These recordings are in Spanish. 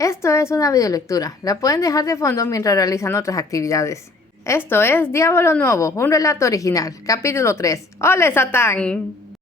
Esto es una videolectura, la pueden dejar de fondo mientras realizan otras actividades. Esto es Diablo Nuevo, un relato original, capítulo 3. ¡Ole Satán!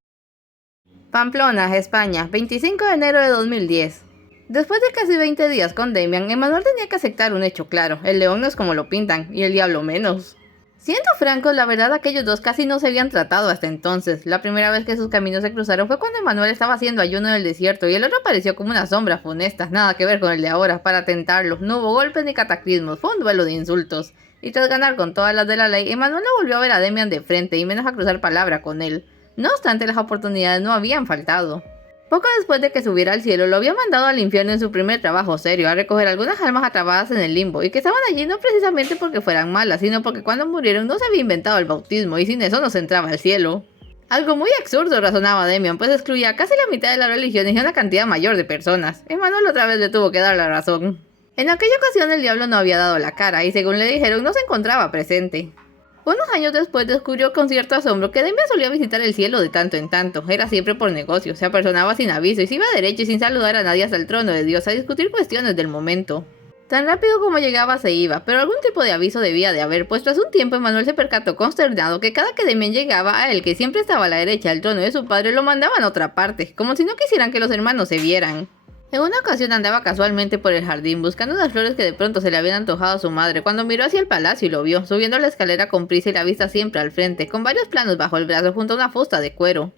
Pamplona, España, 25 de enero de 2010. Después de casi 20 días con Damian, Emmanuel tenía que aceptar un hecho claro: el león no es como lo pintan, y el diablo menos. Siendo francos, la verdad aquellos dos casi no se habían tratado hasta entonces. La primera vez que sus caminos se cruzaron fue cuando Emmanuel estaba haciendo ayuno en el desierto y el otro apareció como una sombra funesta, nada que ver con el de ahora, para tentarlo. No hubo golpes ni cataclismos, fue un duelo de insultos. Y tras ganar con todas las de la ley, Emmanuel no volvió a ver a Damian de frente y menos a cruzar palabra con él. No obstante, las oportunidades no habían faltado. Poco después de que subiera al cielo, lo había mandado al infierno en su primer trabajo serio, a recoger algunas almas atrapadas en el limbo, y que estaban allí no precisamente porque fueran malas, sino porque cuando murieron no se había inventado el bautismo, y sin eso no se entraba al cielo. Algo muy absurdo, razonaba Damian, pues excluía casi la mitad de las religiones y una cantidad mayor de personas. Emmanuel otra vez le tuvo que dar la razón. En aquella ocasión el diablo no había dado la cara, y según le dijeron no se encontraba presente. Unos años después descubrió con cierto asombro que Damian solía visitar el cielo de tanto en tanto. Era siempre por negocio, se apersonaba sin aviso y se iba derecho y sin saludar a nadie hasta el trono de Dios a discutir cuestiones del momento. Tan rápido como llegaba se iba, pero algún tipo de aviso debía de haber, pues tras un tiempo Emmanuel se percató consternado que cada que Damian llegaba a él, que siempre estaba a la derecha del trono de su padre, lo mandaban a otra parte, como si no quisieran que los hermanos se vieran. En una ocasión andaba casualmente por el jardín buscando unas flores que de pronto se le habían antojado a su madre cuando miró hacia el palacio y lo vio, subiendo la escalera con prisa y la vista siempre al frente, con varios planos bajo el brazo junto a una fusta de cuero.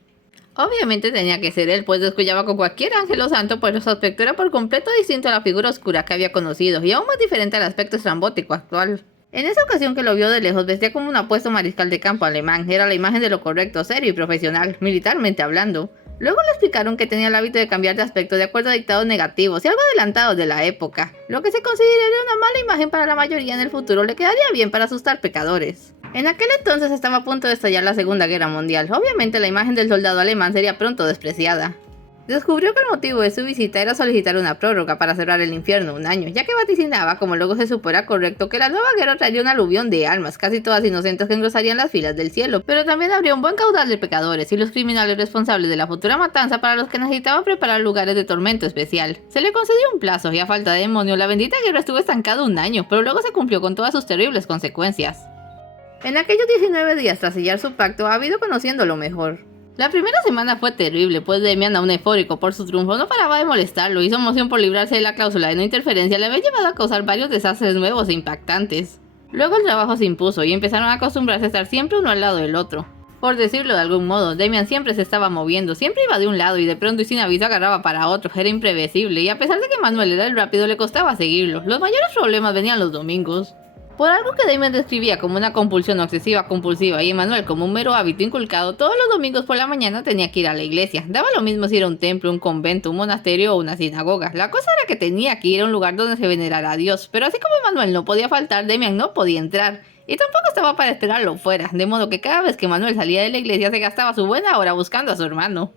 Obviamente tenía que ser él, pues descullaba con cualquier ángel o santo, pues su aspecto era por completo distinto a la figura oscura que había conocido y aún más diferente al aspecto estrambótico actual. En esa ocasión que lo vio de lejos vestía como un apuesto mariscal de campo alemán, era la imagen de lo correcto, serio y profesional, militarmente hablando. Luego le explicaron que tenía el hábito de cambiar de aspecto de acuerdo a dictados negativos y algo adelantados de la época. Lo que se consideraría una mala imagen para la mayoría en el futuro le quedaría bien para asustar pecadores. En aquel entonces estaba a punto de estallar la Segunda Guerra Mundial. Obviamente la imagen del soldado alemán sería pronto despreciada. Descubrió que el motivo de su visita era solicitar una prórroga para cerrar el infierno un año, ya que vaticinaba, como luego se supo era correcto, que la nueva guerra traería un aluvión de almas, casi todas inocentes que engrosarían las filas del cielo, pero también habría un buen caudal de pecadores y los criminales responsables de la futura matanza para los que necesitaban preparar lugares de tormento especial. Se le concedió un plazo y a falta de demonio la bendita guerra estuvo estancada un año, pero luego se cumplió con todas sus terribles consecuencias. En aquellos 19 días tras sellar su pacto ha habido conociendo lo mejor. La primera semana fue terrible, pues Damian, aún eufórico por su triunfo, no paraba de molestarlo y su emoción por librarse de la cláusula de no interferencia le había llevado a causar varios desastres nuevos e impactantes. Luego el trabajo se impuso y empezaron a acostumbrarse a estar siempre uno al lado del otro. Por decirlo de algún modo, Damian siempre se estaba moviendo, siempre iba de un lado y de pronto y sin aviso agarraba para otro, era imprevisible y a pesar de que Manuel era el rápido le costaba seguirlo. Los mayores problemas venían los domingos. Por algo que Damian describía como una compulsión obsesiva compulsiva y Emmanuel como un mero hábito inculcado, todos los domingos por la mañana tenía que ir a la iglesia. Daba lo mismo si era un templo, un convento, un monasterio o una sinagoga. La cosa era que tenía que ir a un lugar donde se venerara a Dios, pero así como Emmanuel no podía faltar, Damian no podía entrar. Y tampoco estaba para esperarlo fuera, de modo que cada vez que Manuel salía de la iglesia se gastaba su buena hora buscando a su hermano.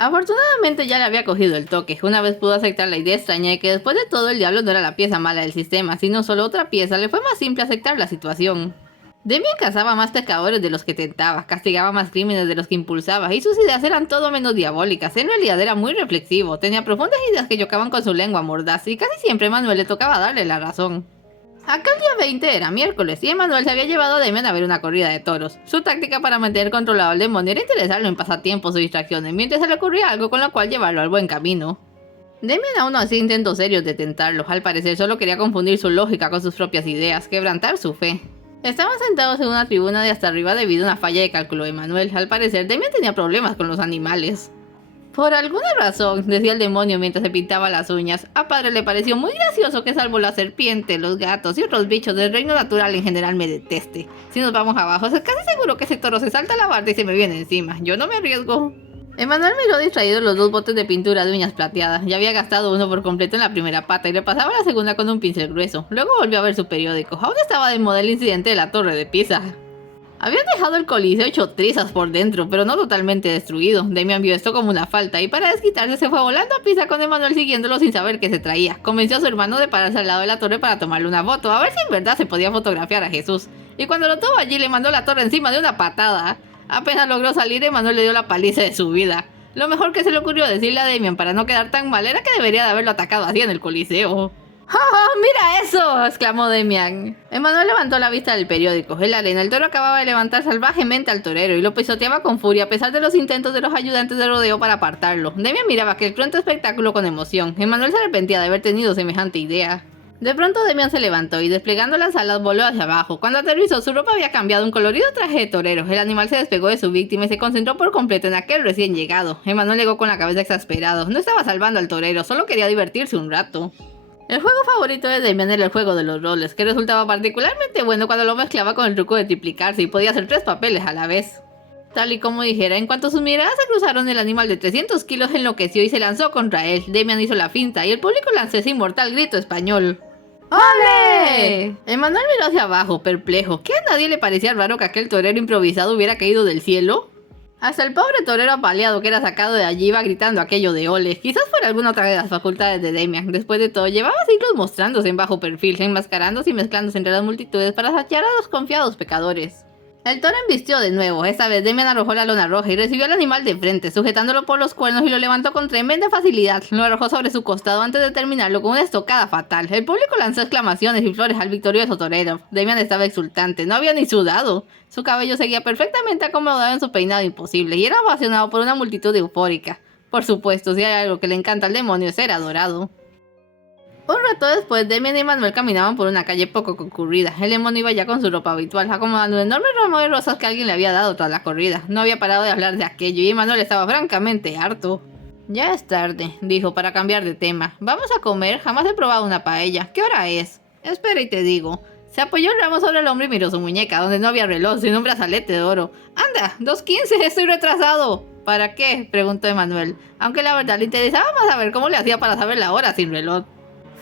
Afortunadamente ya le había cogido el toque. Una vez pudo aceptar la idea extraña de que después de todo el diablo no era la pieza mala del sistema, sino solo otra pieza, le fue más simple aceptar la situación. Damian cazaba más pecadores de los que tentaba, castigaba más crímenes de los que impulsaba, y sus ideas eran todo menos diabólicas. En realidad era muy reflexivo, tenía profundas ideas que chocaban con su lengua mordaz, y casi siempre Manuel le tocaba darle la razón. Aquel día 20 era miércoles y Emmanuel se había llevado a Damian a ver una corrida de toros. Su táctica para mantener controlado al demonio era interesarlo en pasatiempos o distracciones mientras se le ocurría algo con lo cual llevarlo al buen camino. Damian aún no hacía intentos serios de tentarlo, al parecer solo quería confundir su lógica con sus propias ideas, quebrantar su fe. Estaban sentados en una tribuna de hasta arriba debido a una falla de cálculo de Manuel. Al parecer Damian tenía problemas con los animales. Por alguna razón, decía el demonio mientras se pintaba las uñas, a padre le pareció muy gracioso que salvo la serpiente, los gatos y otros bichos del reino natural en general me deteste. Si nos vamos abajo, es casi seguro que ese toro se salta a la barda y se me viene encima. Yo no me arriesgo. Emmanuel miró distraído los dos botes de pintura de uñas plateadas. Ya había gastado uno por completo en la primera pata y repasaba la segunda con un pincel grueso. Luego volvió a ver su periódico. Aún estaba de moda el incidente de la Torre de Pisa. Habían dejado el coliseo hecho trizas por dentro, pero no totalmente destruido. Damian vio esto como una falta y para desquitarse se fue volando a Pisa con Emmanuel siguiéndolo sin saber qué se traía. Convenció a su hermano de pararse al lado de la torre para tomarle una foto, a ver si en verdad se podía fotografiar a Jesús. Y cuando lo tuvo allí le mandó la torre encima de una patada. Apenas logró salir, Emmanuel le dio la paliza de su vida. Lo mejor que se le ocurrió decirle a Damian para no quedar tan mal era que debería de haberlo atacado así en el Coliseo. ¡Oh, mira eso! Exclamó Damian. Emmanuel levantó la vista del periódico. En la arena, el toro acababa de levantar salvajemente al torero y lo pisoteaba con furia a pesar de los intentos de los ayudantes de rodeo para apartarlo. Damian miraba aquel cruento espectáculo con emoción. Emmanuel se arrepentía de haber tenido semejante idea. De pronto Damian se levantó y desplegando las alas voló hacia abajo. Cuando aterrizó, su ropa había cambiado un colorido traje de torero. El animal se despegó de su víctima y se concentró por completo en aquel recién llegado. Emmanuel llegó con la cabeza exasperado. No estaba salvando al torero, solo quería divertirse un rato. El juego favorito de Damian era el juego de los roles, que resultaba particularmente bueno cuando lo mezclaba con el truco de triplicarse y podía hacer 3 papeles a la vez. Tal y como dijera, en cuanto sus miradas se cruzaron, el animal de 300 kilos enloqueció y se lanzó contra él. Damian hizo la finta y el público lanzó ese inmortal grito español. ¡Ole! Emmanuel miró hacia abajo, perplejo. ¿Qué a nadie le parecía raro que aquel torero improvisado hubiera caído del cielo? Hasta el pobre torero apaleado que era sacado de allí iba gritando aquello de ole. Quizás fuera alguna otra de las facultades de Damian. Después de todo, llevaba siglos mostrándose en bajo perfil, enmascarándose y mezclándose entre las multitudes para saciar a los confiados pecadores. El toro embistió de nuevo. Esta vez Damian arrojó la lona roja y recibió al animal de frente, sujetándolo por los cuernos y lo levantó con tremenda facilidad. Lo arrojó sobre su costado antes de terminarlo con una estocada fatal. El público lanzó exclamaciones y flores al victorioso torero. Damian estaba exultante, no había ni sudado. Su cabello seguía perfectamente acomodado en su peinado imposible y era ovacionado por una multitud eufórica. Por supuesto, si hay algo que le encanta al demonio es ser adorado. Un rato después, Damian y Emmanuel caminaban por una calle poco concurrida. El demonio iba ya con su ropa habitual, acomodando un enorme ramo de rosas que alguien le había dado tras la corrida. No había parado de hablar de aquello y Emmanuel estaba francamente harto. Ya es tarde, dijo para cambiar de tema. Vamos a comer, jamás he probado una paella. ¿Qué hora es? Espera y te digo. Se apoyó el ramo sobre el hombro y miró su muñeca, donde no había reloj, sino un brazalete de oro. ¡Anda! 2:15, estoy retrasado. ¿Para qué? Preguntó Emmanuel, aunque la verdad le interesaba más saber cómo le hacía para saber la hora sin reloj.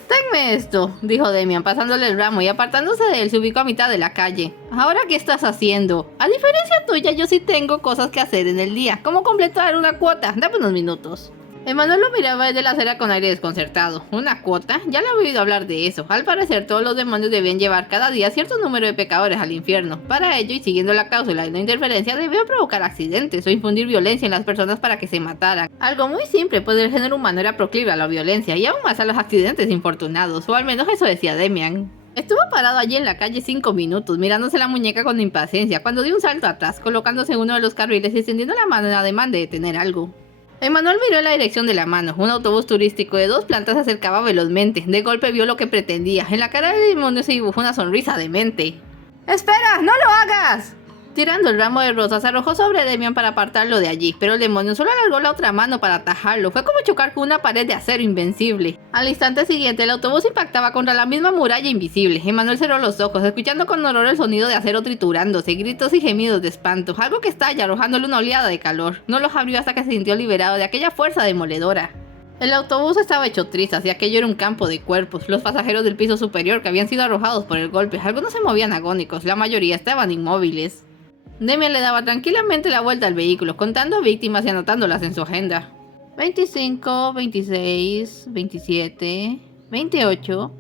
Tenme esto, dijo Damian, pasándole el ramo y apartándose de él se ubicó a mitad de la calle. ¿Ahora qué estás haciendo? A diferencia tuya, yo sí tengo cosas que hacer en el día, como completar una cuota. Dame unos minutos. Emmanuel lo miraba desde la acera con aire desconcertado. ¿Una cuota? Ya le había oído hablar de eso. Al parecer, todos los demonios debían llevar cada día cierto número de pecadores al infierno. Para ello, y siguiendo la cláusula de no interferencia, debía provocar accidentes o infundir violencia en las personas para que se mataran. Algo muy simple, pues el género humano era proclive a la violencia y aún más a los accidentes infortunados, o al menos eso decía Damian. Estuvo parado allí en la calle 5 minutos, mirándose la muñeca con impaciencia, cuando dio un salto atrás, colocándose en uno de los carriles y extendiendo la mano en ademán de detener algo. Emmanuel miró en la dirección de la mano. Un autobús turístico de 2 plantas se acercaba velozmente. De golpe vio lo que pretendía. En la cara del demonio se dibujó una sonrisa demente. ¡Espera! ¡No lo hagas! Tirando el ramo de rosas, se arrojó sobre Damian para apartarlo de allí, pero el demonio solo alargó la otra mano para atajarlo. Fue como chocar con una pared de acero invencible. Al instante siguiente, el autobús impactaba contra la misma muralla invisible. Emmanuel cerró los ojos, escuchando con horror el sonido de acero triturándose, gritos y gemidos de espanto, algo que estalla, arrojándole una oleada de calor. No los abrió hasta que se sintió liberado de aquella fuerza demoledora. El autobús estaba hecho trizas y aquello era un campo de cuerpos. Los pasajeros del piso superior que habían sido arrojados por el golpe, algunos se movían agónicos, la mayoría estaban inmóviles. Damian le daba tranquilamente la vuelta al vehículo, contando víctimas y anotándolas en su agenda. 25, 26, 27, 28...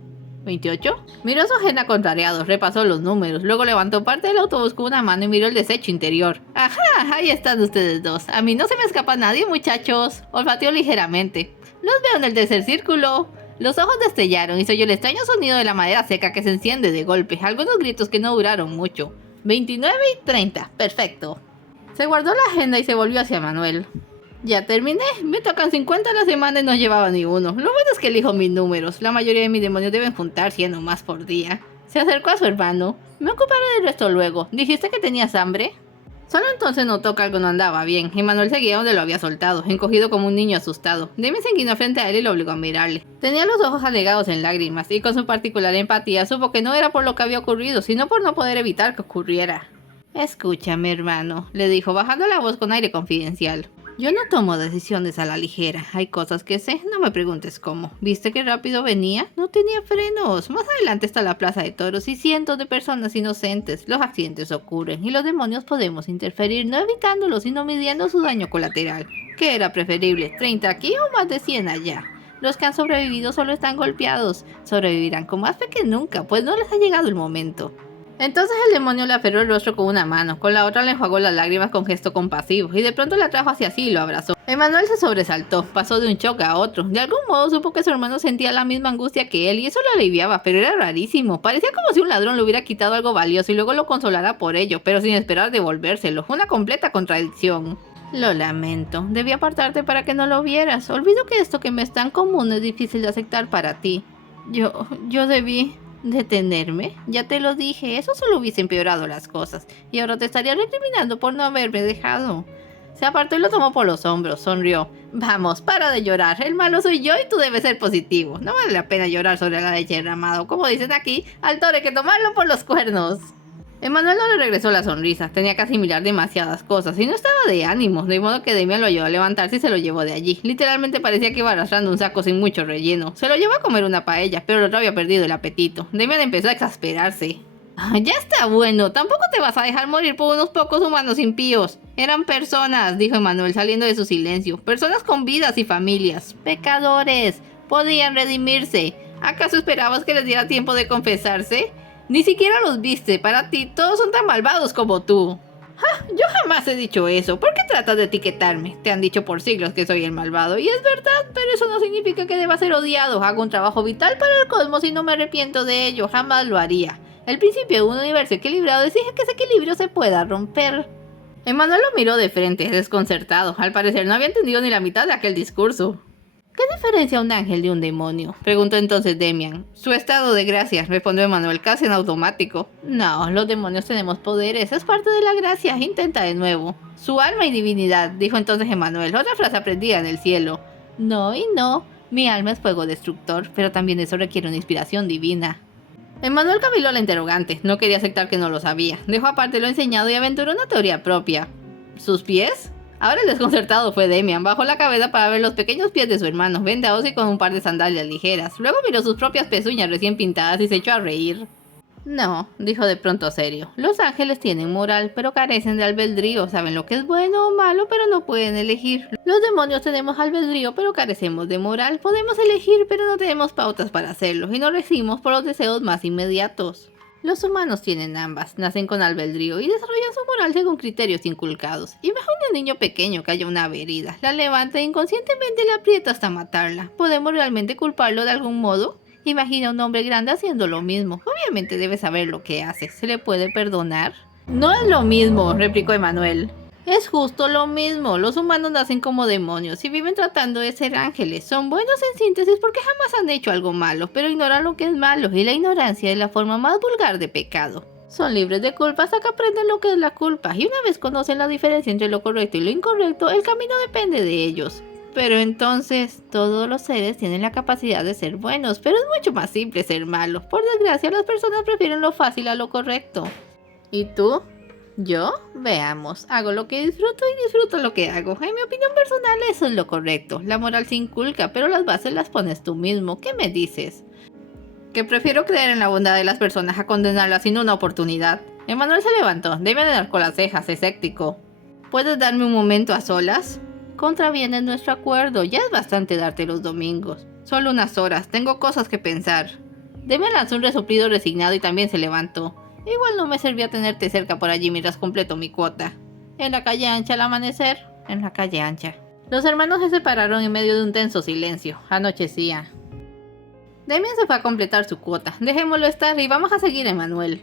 ¿28? Miró su agenda contrariado, repasó los números, luego levantó parte del autobús con una mano y miró el desecho interior. ¡Ajá! Ahí están ustedes dos. A mí no se me escapa nadie, muchachos. Olfateó ligeramente. Los veo en el tercer círculo. Los ojos destellaron y se oyó el extraño sonido de la madera seca que se enciende de golpe. Algunos gritos que no duraron mucho. 29 y 30. Perfecto. Se guardó la agenda y se volvió hacia Manuel. Ya terminé. Me tocan 50 a la semana y no llevaba ni uno. Lo bueno es que elijo mis números. La mayoría de mis demonios deben juntar 100 o más por día. Se acercó a su hermano. Me ocuparé del resto luego. ¿Dijiste que tenías hambre? Solo entonces notó que algo no andaba bien. Y Manuel seguía donde lo había soltado, encogido como un niño asustado. Damian se inclinó frente a él y lo obligó a mirarle. Tenía los ojos anegados en lágrimas, y con su particular empatía supo que no era por lo que había ocurrido, sino por no poder evitar que ocurriera. Escúchame, hermano, le dijo, bajando la voz con aire confidencial. Yo no tomo decisiones a la ligera. Hay cosas que sé, no me preguntes cómo. ¿Viste qué rápido venía? No tenía frenos. Más adelante está la plaza de toros y cientos de personas inocentes. Los accidentes ocurren y los demonios podemos interferir, no evitándolos, sino midiendo su daño colateral. ¿Qué era preferible? ¿30 aquí o más de 100 allá? Los que han sobrevivido solo están golpeados. Sobrevivirán con más fe que nunca, pues no les ha llegado el momento. Entonces el demonio le aferró el rostro con una mano, con la otra le enjuagó las lágrimas con gesto compasivo, y de pronto la trajo hacia sí y lo abrazó. Emmanuel se sobresaltó, pasó de un shock a otro. De algún modo supo que su hermano sentía la misma angustia que él, y eso lo aliviaba, pero era rarísimo. Parecía como si un ladrón le hubiera quitado algo valioso y luego lo consolara por ello, pero sin esperar devolvérselo. Una completa contradicción. Lo lamento, debí apartarte para que no lo vieras. Olvido que esto que me es tan común es difícil de aceptar para ti. Yo debí detenerme. Ya te lo dije, eso solo hubiese empeorado las cosas. Y ahora te estaría recriminando por no haberme dejado. Se apartó y lo tomó por los hombros, sonrió. Vamos, para de llorar, el malo soy yo y tú debes ser positivo. No vale la pena llorar sobre la leche derramada, como dicen aquí, al toro hay que tomarlo por los cuernos. Emmanuel no le regresó la sonrisa, tenía que asimilar demasiadas cosas y no estaba de ánimo, de modo que Damian lo ayudó a levantarse y se lo llevó de allí. Literalmente parecía que iba arrastrando un saco sin mucho relleno. Se lo llevó a comer una paella, pero el otro había perdido el apetito. Damian empezó a exasperarse. Ya está bueno, tampoco te vas a dejar morir por unos pocos humanos impíos. Eran personas, dijo Emmanuel saliendo de su silencio. Personas con vidas y familias. Pecadores. Podían redimirse. ¿Acaso esperabas que les diera tiempo de confesarse? Ni siquiera los viste, para ti todos son tan malvados como tú. Yo jamás he dicho eso, ¿por qué tratas de etiquetarme? Te han dicho por siglos que soy el malvado, y es verdad, pero eso no significa que deba ser odiado. Hago un trabajo vital para el cosmos y no me arrepiento de ello, jamás lo haría. El principio de un universo equilibrado exige que ese equilibrio se pueda romper. Emmanuel lo miró de frente, desconcertado. Al parecer no había entendido ni la mitad de aquel discurso. ¿Qué diferencia un ángel de un demonio? Preguntó entonces Damian. Su estado de gracia, respondió Emmanuel casi en automático. No, los demonios tenemos poderes, es parte de la gracia, intenta de nuevo. Su alma y divinidad, dijo entonces Emmanuel, otra frase aprendida en el cielo. No y no, mi alma es fuego destructor, pero también eso requiere una inspiración divina. Emmanuel caviló la interrogante, no quería aceptar que no lo sabía. Dejó aparte lo enseñado y aventuró una teoría propia. ¿Sus pies? Ahora el desconcertado fue Damian, bajó la cabeza para ver los pequeños pies de su hermano, vendados y con un par de sandalias ligeras. Luego miró sus propias pezuñas recién pintadas y se echó a reír. No, dijo de pronto serio, los ángeles tienen moral, pero carecen de albedrío, saben lo que es bueno o malo, pero no pueden elegir. Los demonios tenemos albedrío, pero carecemos de moral, podemos elegir, pero no tenemos pautas para hacerlo, y nos regimos por los deseos más inmediatos. Los humanos tienen ambas, nacen con albedrío y desarrollan su moral según criterios inculcados. Imagina un niño pequeño que haya una herida, la levanta e inconscientemente la aprieta hasta matarla. ¿Podemos realmente culparlo de algún modo? Imagina a un hombre grande haciendo lo mismo. Obviamente debe saber lo que hace. ¿Se le puede perdonar? No es lo mismo, replicó Emmanuel. Es justo lo mismo. Los humanos nacen como demonios y viven tratando de ser ángeles. Son buenos en síntesis porque jamás han hecho algo malo, pero ignoran lo que es malo y la ignorancia es la forma más vulgar de pecado. Son libres de culpa hasta que aprenden lo que es la culpa y una vez conocen la diferencia entre lo correcto y lo incorrecto, el camino depende de ellos. Pero entonces, todos los seres tienen la capacidad de ser buenos, pero es mucho más simple ser malos. Por desgracia, las personas prefieren lo fácil a lo correcto. ¿Y tú? ¿Yo? Veamos. Hago lo que disfruto y disfruto lo que hago. En mi opinión personal, eso es lo correcto. La moral se inculca, pero las bases las pones tú mismo. ¿Qué me dices? Que prefiero creer en la bondad de las personas a condenarlas sin una oportunidad. Emmanuel se levantó. Debe de dar con las cejas, escéptico. ¿Puedes darme un momento a solas? Contraviene nuestro acuerdo, ya es bastante darte los domingos. Solo unas horas, tengo cosas que pensar. Damian lanzó un resoplido resignado y también se levantó. Igual no me servía tenerte cerca por allí mientras completo mi cuota. En la calle ancha al amanecer, en la calle ancha. Los hermanos se separaron en medio de un tenso silencio. Anochecía. Damian se fue a completar su cuota. Dejémoslo estar y vamos a seguir a Emmanuel.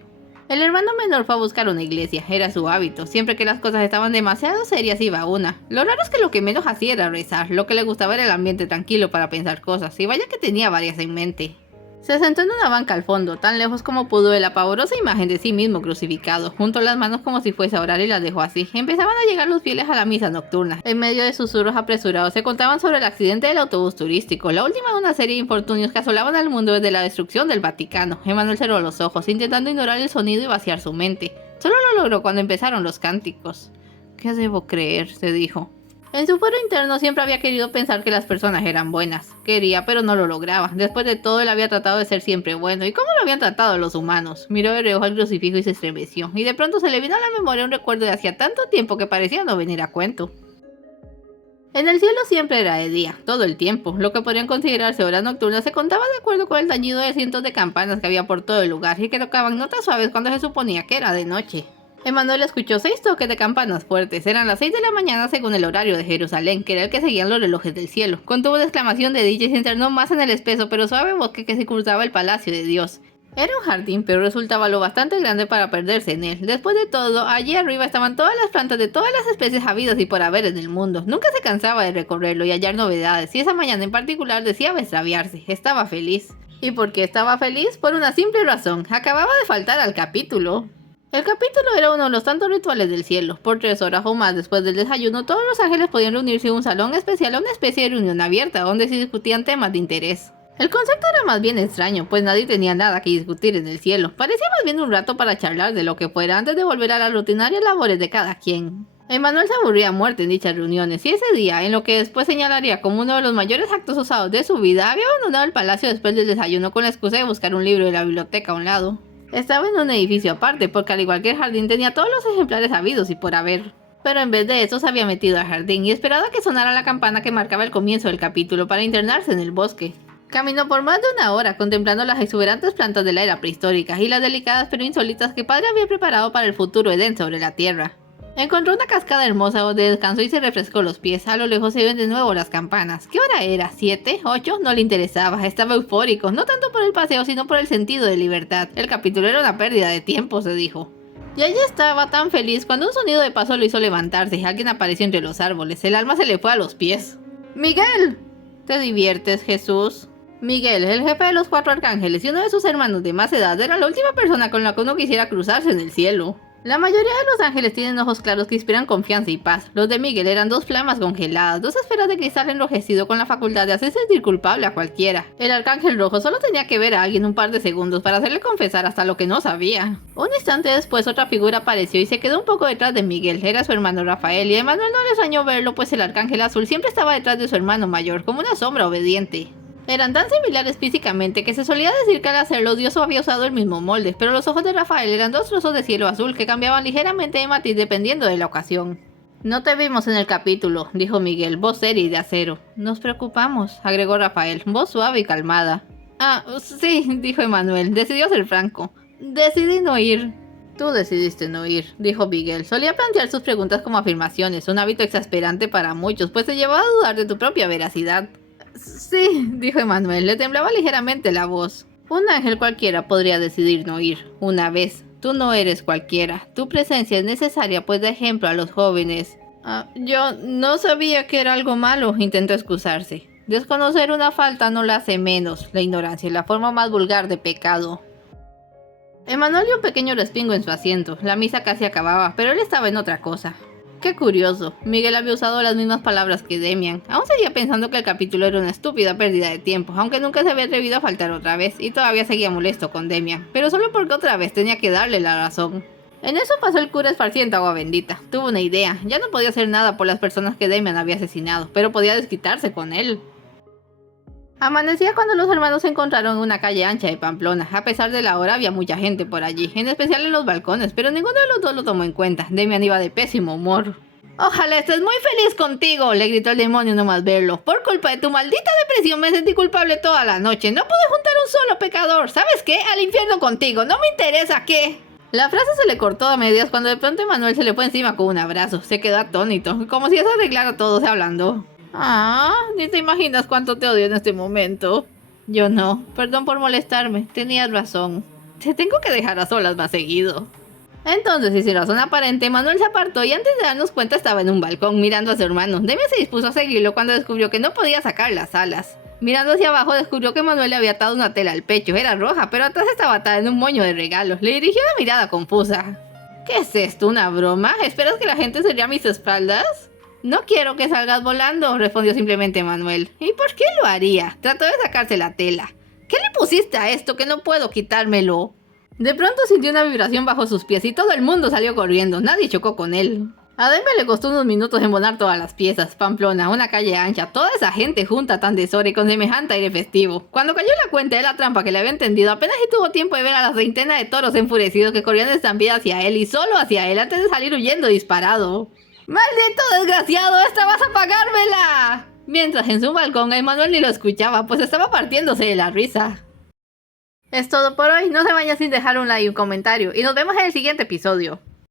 El hermano menor fue a buscar una iglesia, era su hábito. Siempre que las cosas estaban demasiado serias iba a una. Lo raro es que lo que menos hacía era rezar, lo que le gustaba era el ambiente tranquilo para pensar cosas, y vaya que tenía varias en mente. Se sentó en una banca al fondo, tan lejos como pudo de la pavorosa imagen de sí mismo crucificado. Juntó las manos como si fuese a orar y las dejó así. Empezaban a llegar los fieles a la misa nocturna. En medio de susurros apresurados se contaban sobre el accidente del autobús turístico, la última de una serie de infortunios que asolaban al mundo desde la destrucción del Vaticano. Emmanuel cerró los ojos, intentando ignorar el sonido y vaciar su mente. Solo lo logró cuando empezaron los cánticos. ¿Qué debo creer?, se dijo. En su fuero interno siempre había querido pensar que las personas eran buenas. Quería, pero no lo lograba. Después de todo, él había tratado de ser siempre bueno. ¿Y cómo lo habían tratado los humanos? Miró de reojo al crucifijo y se estremeció. Y de pronto se le vino a la memoria un recuerdo de hacía tanto tiempo que parecía no venir a cuento. En el cielo siempre era de día, todo el tiempo. Lo que podrían considerarse horas nocturnas se contaba de acuerdo con el tañido de cientos de campanas que había por todo el lugar y que tocaban notas suaves cuando se suponía que era de noche. Emanuel escuchó 6 toques de campanas fuertes. Eran las 6 de la mañana según el horario de Jerusalén, que era el que seguían los relojes del cielo. Contuvo una exclamación de dicha y se internó más en el espeso pero suave bosque que circundaba el palacio de Dios. Era un jardín, pero resultaba lo bastante grande para perderse en él. Después de todo, allí arriba estaban todas las plantas de todas las especies habidas y por haber en el mundo. Nunca se cansaba de recorrerlo y hallar novedades, y esa mañana en particular deseaba extraviarse. Estaba feliz. ¿Y por qué estaba feliz? Por una simple razón. Acababa de faltar al capítulo. El capítulo era uno de los tantos rituales del cielo. Por 3 horas o más después del desayuno, todos los ángeles podían reunirse en un salón especial o una especie de reunión abierta, donde se discutían temas de interés. El concepto era más bien extraño, pues nadie tenía nada que discutir en el cielo. Parecía más bien un rato para charlar de lo que fuera antes de volver a las rutinarias labores de cada quien. Emanuel se aburría a muerte en dichas reuniones, y ese día, en lo que después señalaría como uno de los mayores actos osados de su vida, había abandonado el palacio después del desayuno con la excusa de buscar un libro de la biblioteca a un lado. Estaba en un edificio aparte, porque al igual que el jardín tenía todos los ejemplares habidos y por haber. Pero en vez de eso se había metido al jardín y esperaba que sonara la campana que marcaba el comienzo del capítulo para internarse en el bosque. Caminó por más de una hora contemplando las exuberantes plantas de la era prehistórica y las delicadas pero insólitas que padre había preparado para el futuro Edén sobre la tierra. Encontró una cascada hermosa donde descansó y se refrescó los pies. A lo lejos se ven de nuevo las campanas. ¿Qué hora era? ¿7? ¿8? No le interesaba. Estaba eufórico, no tanto por el paseo sino por el sentido de libertad. El capítulo era una pérdida de tiempo, se dijo. Y allí estaba tan feliz cuando un sonido de paso lo hizo levantarse. Alguien apareció entre los árboles. El alma se le fue a los pies. ¡Miguel! ¿Te diviertes, Jesús? Miguel, el jefe de los 4 arcángeles y uno de sus hermanos de más edad, era la última persona con la que uno quisiera cruzarse en el cielo. La mayoría de los ángeles tienen ojos claros que inspiran confianza y paz. Los de Miguel eran 2 flamas congeladas, 2 esferas de cristal enrojecido con la facultad de hacer sentir culpable a cualquiera. El arcángel rojo solo tenía que ver a alguien un par de segundos para hacerle confesar hasta lo que no sabía. Un instante después otra figura apareció y se quedó un poco detrás de Miguel. Era su hermano Rafael y a Emanuel no le extrañó verlo, pues el arcángel azul siempre estaba detrás de su hermano mayor, como una sombra obediente. Eran tan similares físicamente que se solía decir que al hacerlo Dios había usado el mismo molde, pero los ojos de Rafael eran 2 trozos de cielo azul que cambiaban ligeramente de matiz dependiendo de la ocasión. No te vimos en el capítulo, dijo Miguel, voz seria y de acero. Nos preocupamos, agregó Rafael, voz suave y calmada. Ah, sí, dijo Emanuel, decidió ser franco. Decidí no ir. Tú decidiste no ir, dijo Miguel. Solía plantear sus preguntas como afirmaciones, un hábito exasperante para muchos, pues te llevaba a dudar de tu propia veracidad. Sí, dijo Emanuel, le temblaba ligeramente la voz. Un ángel cualquiera podría decidir no ir, una vez. Tú no eres cualquiera. Tu presencia es necesaria, pues da ejemplo a los jóvenes. Yo no sabía que era algo malo, intentó excusarse. Desconocer una falta no la hace menos. La ignorancia es la forma más vulgar de pecado. Emanuel dio un pequeño respingo en su asiento. La misa casi acababa, pero él estaba en otra cosa. Qué curioso, Miguel había usado las mismas palabras que Demian. Aún seguía pensando que el capítulo era una estúpida pérdida de tiempo, aunque nunca se había atrevido a faltar otra vez, y todavía seguía molesto con Demian, pero solo porque otra vez tenía que darle la razón. En eso pasó el cura esparciendo agua bendita. Tuvo una idea, ya no podía hacer nada por las personas que Demian había asesinado, pero podía desquitarse con él. Amanecía cuando los hermanos se encontraron en una calle ancha de Pamplona. A pesar de la hora había mucha gente por allí, en especial en los balcones, pero ninguno de los dos lo tomó en cuenta. Demian iba de pésimo humor. Ojalá estés muy feliz contigo, le gritó el demonio nomás verlo. Por culpa de tu maldita depresión me sentí culpable toda la noche. No pude juntar un solo pecador. ¿Sabes qué? Al infierno contigo. No me interesa qué. La frase se le cortó a medias cuando de pronto Emanuel se le fue encima con un abrazo. Se quedó atónito, como si eso arreglara todo, se hablando. Ni te imaginas cuánto te odio en este momento. Yo no, perdón por molestarme, tenías razón. Te tengo que dejar a solas más seguido. Entonces, y sin razón aparente, Manuel se apartó y antes de darnos cuenta estaba en un balcón mirando a su hermano. Demian se dispuso a seguirlo cuando descubrió que no podía sacar las alas. Mirando hacia abajo descubrió que Manuel le había atado una tela al pecho, era roja, pero atrás estaba atada en un moño de regalos. Le dirigió una mirada confusa. ¿Qué es esto, una broma? ¿Esperas que la gente se ría a mis espaldas? No quiero que salgas volando, respondió simplemente Manuel. ¿Y por qué lo haría? Trató de sacarse la tela. ¿Qué le pusiste a esto que no puedo quitármelo? De pronto sintió una vibración bajo sus pies y todo el mundo salió corriendo. Nadie chocó con él. A Demian le costó unos minutos embonar todas las piezas. Pamplona, una calle ancha, toda esa gente junta tan de sobra y con semejante aire festivo. Cuando cayó la cuenta de la trampa que le había entendido, apenas si tuvo tiempo de ver a la treintena de toros enfurecidos que corrían de estampida hacia él y solo hacia él antes de salir huyendo disparado. ¡Maldito desgraciado! ¡Esta vas a pagármela! Mientras en su balcón Emmanuel ni lo escuchaba, pues estaba partiéndose de la risa. Es todo por hoy, no se vayan sin dejar un like y un comentario, y nos vemos en el siguiente episodio.